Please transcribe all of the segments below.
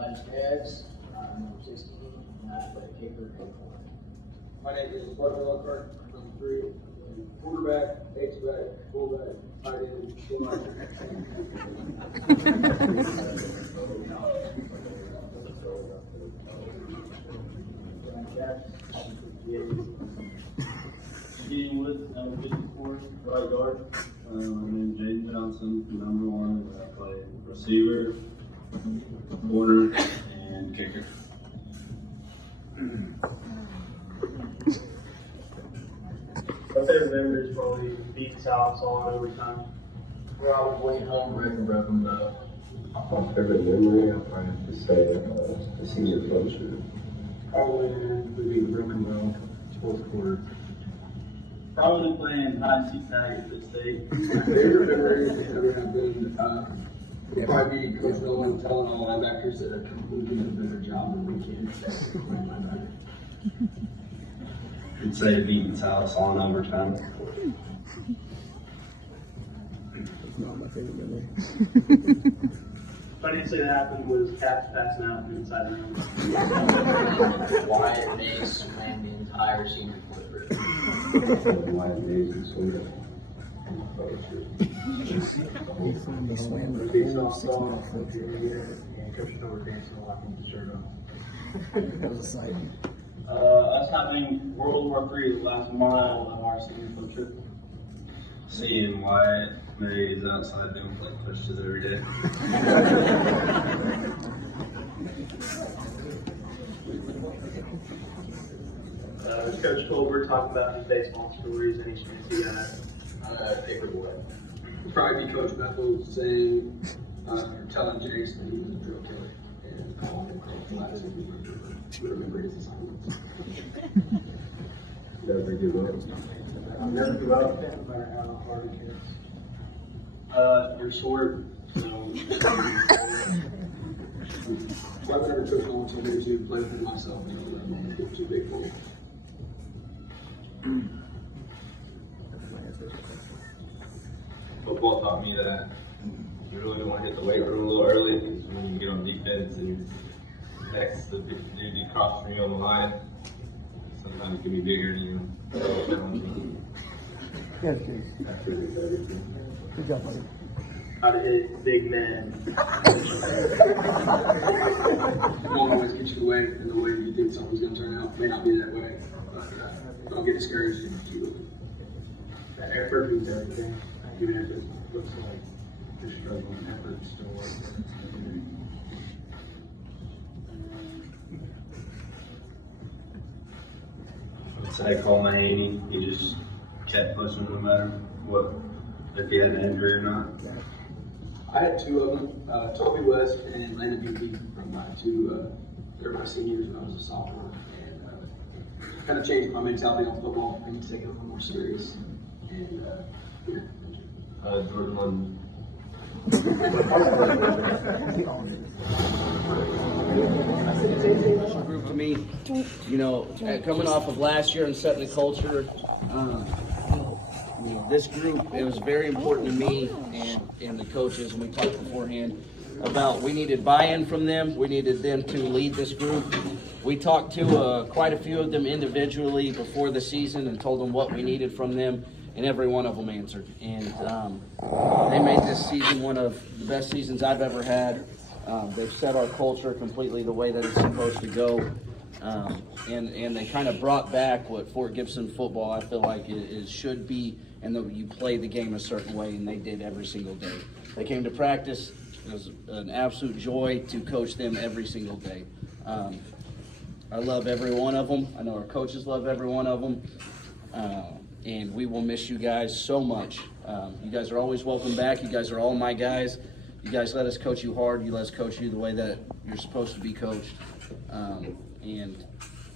Jags, number 16, and I play kicker and point. My name is Butler Lockhart, number 3, quarterback, H-back, fullback, tight end, Getting with number 54, right guard. My name is Jaden Johnson, number 1. I play receiver, corner, and kicker. My favorite memory is probably beating South all in overtime. We're always way home, breaking broken up. My favorite memory, I probably have to say the senior closure. probably would be broken down, fourth quarter. Probably playing hide and seek tag at this state. My favorite memory has ever have been, would probably be Coach Nolan telling all linebackers that we can do a better job than we can. I'd say beating South all in overtime. Not my favorite memory. Funniest thing that happened was Caps passing out inside the room. Wyatt Mace ran the entire senior quarter. Wyatt Mace and Swindle. He swam the Beats whole off 6 song, minute foot. and Coach Nolan dancing a lot with the shirt on. That was a sight. Us having World War III the last mile of our senior field trip. Seeing Wyatt Mays outside doing plate pushes every day. Coach Colbert talked about his baseball stories and each chance he got. Kicker boy. Probably be Coach Bethel saying, telling Jace that he was a drill killer and calling him class if we remember his assignments. Never give up. I'll never give up, no matter how hard it gets. You're short, so So I've never took on somebody to play with myself, you know, that was too big for me. football taught me that you really don't want to hit the weight room a little early because when you get on defense and next the dude across from you on the line, sometimes it can be bigger than you. Yeah, good job, buddy. How to hit big men. It won't always get you the way, and the way that you think something's going to turn out may not be that way. But don't get discouraged if you That effort means everything. Even if it looks like you're struggling, effort still works. So I call my Haney, he just kept pushing no matter what, if he had an injury or not. I had two of them, Toby West and Landon Beaky from my two, they're my seniors when I was a sophomore. And kind of changed my mentality on football. I need to take it a little more serious. And yeah. Jordan London. Group to me, you know, coming off of last year and setting the culture, this group, it was very important to me and the coaches, and we talked beforehand about we needed buy-in from them. We needed them to lead this group. We talked to quite a few of them individually before the season and told them what we needed from them, and every one of them answered. And they made this season one of the best seasons I've ever had. They've set our culture completely the way that it's supposed to go. And they kind of brought back what Fort Gibson football I feel like it should be, and that you play the game a certain way, and they did every single day. They came to practice. It was an absolute joy to coach them every single day. I love every one of them. I know our coaches love every one of them. And we will miss you guys so much. You guys are always welcome back. You guys are all my guys. You guys let us coach you hard. You let us coach you the way that you're supposed to be coached. And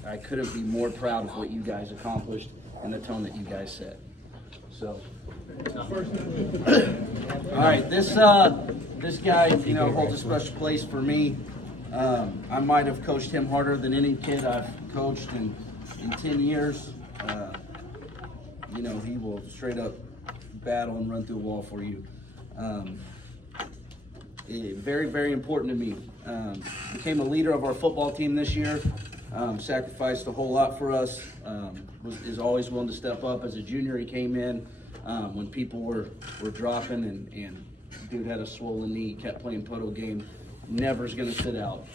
I couldn't be more proud of what you guys accomplished and the tone that you guys set. So, all right, this guy, you know, holds a special place for me. I might have coached him harder than any kid I've coached in 10 years. You know, he will straight up battle and run through a wall for you. very, very important to me. Became a leader of our football team this year. Sacrificed a whole lot for us. Is always willing to step up. As a junior, he came in when people were dropping, and dude had a swollen knee, kept playing total game. Never's going to sit out.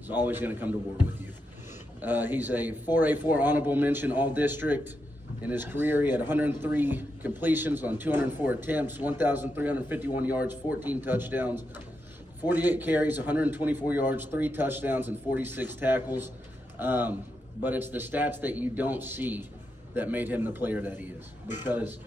He's always going to come to war with you. He's a 4A4 honorable mention all district. In his career, he had 103 completions on 204 attempts, 1,351 yards, 14 touchdowns, 48 carries, 124 yards, 3 touchdowns, and 46 tackles. But it's the stats that you don't see that made him the player that he is, because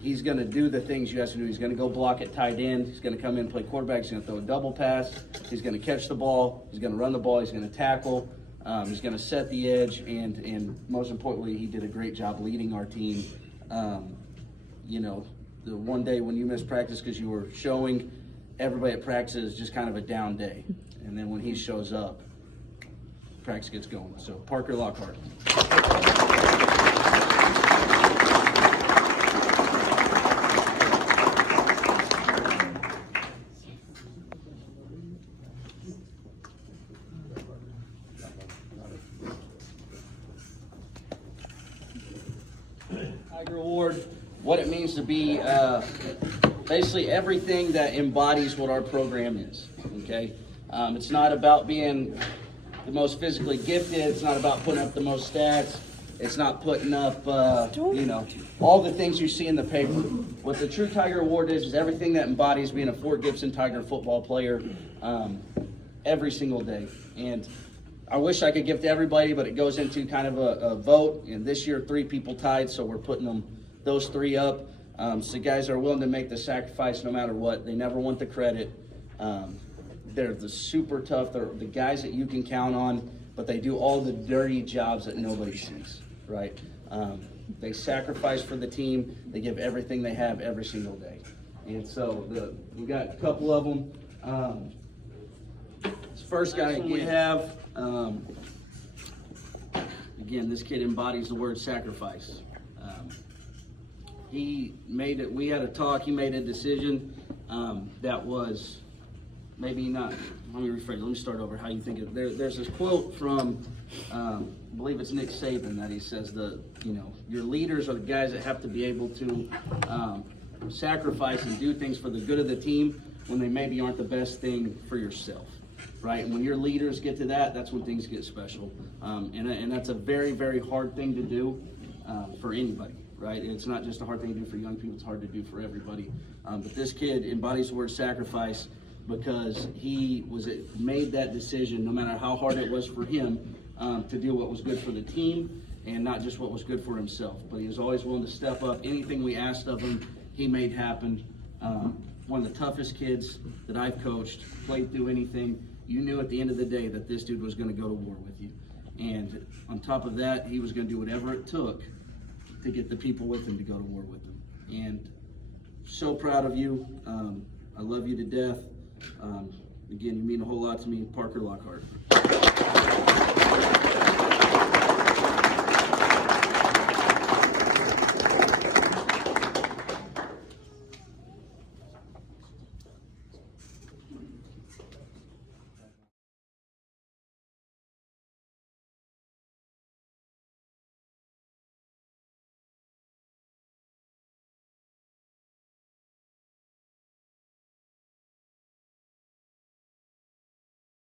he's going to do the things you ask him to do. He's going to go block at tight end. He's going to come in and play quarterback. He's going to throw a double pass. He's going to catch the ball. He's going to run the ball. He's going to tackle. He's going to set the edge. And most importantly, he did a great job leading our team. You know, the one day when you missed practice because you were showing, everybody at practice is just kind of a down day. And then when he shows up, practice gets going. So Parker Lockhart. Tiger Award, what it means to be basically everything that embodies what our program is, okay? It's not about being the most physically gifted. It's not about putting up the most stats. It's not putting up, you know, all the things you see in the paper. What the True Tiger Award is everything that embodies being a Fort Gibson Tiger football player every single day. And I wish I could give to everybody, but it goes into kind of a vote. And this year, 3 people tied, so we're putting those 3 up. So guys are willing to make the sacrifice no matter what. They never want the credit. They're the super tough. They're the guys that you can count on, but they do all the dirty jobs that nobody sees, right? They sacrifice for the team. They give everything they have every single day. And so we got a couple of them. This first guy we have, again, this kid embodies the word sacrifice. He made it, we had a talk, he made a decision that was maybe not, let me start over how you think of it. There's this quote from, I believe it's Nick Saban, that he says your leaders are the guys that have to be able to sacrifice and do things for the good of the team when they maybe aren't the best thing for yourself, right? And when your leaders get to that, that's when things get special. And that's a very, very hard thing to do for anybody, right? It's not just a hard thing to do for young people, it's hard to do for everybody. But this kid embodies the word sacrifice because he made that decision, no matter how hard it was for him, to do what was good for the team and not just what was good for himself. But he was always willing to step up. Anything we asked of him, he made happen. One of the toughest kids that I've coached, played through anything. You knew at the end of the day that this dude was going to go to war with you. And on top of that, he was going to do whatever it took to get the people with him to go to war with him. And so proud of you. I love you to death. Again, you mean a whole lot to me, Parker Lockhart.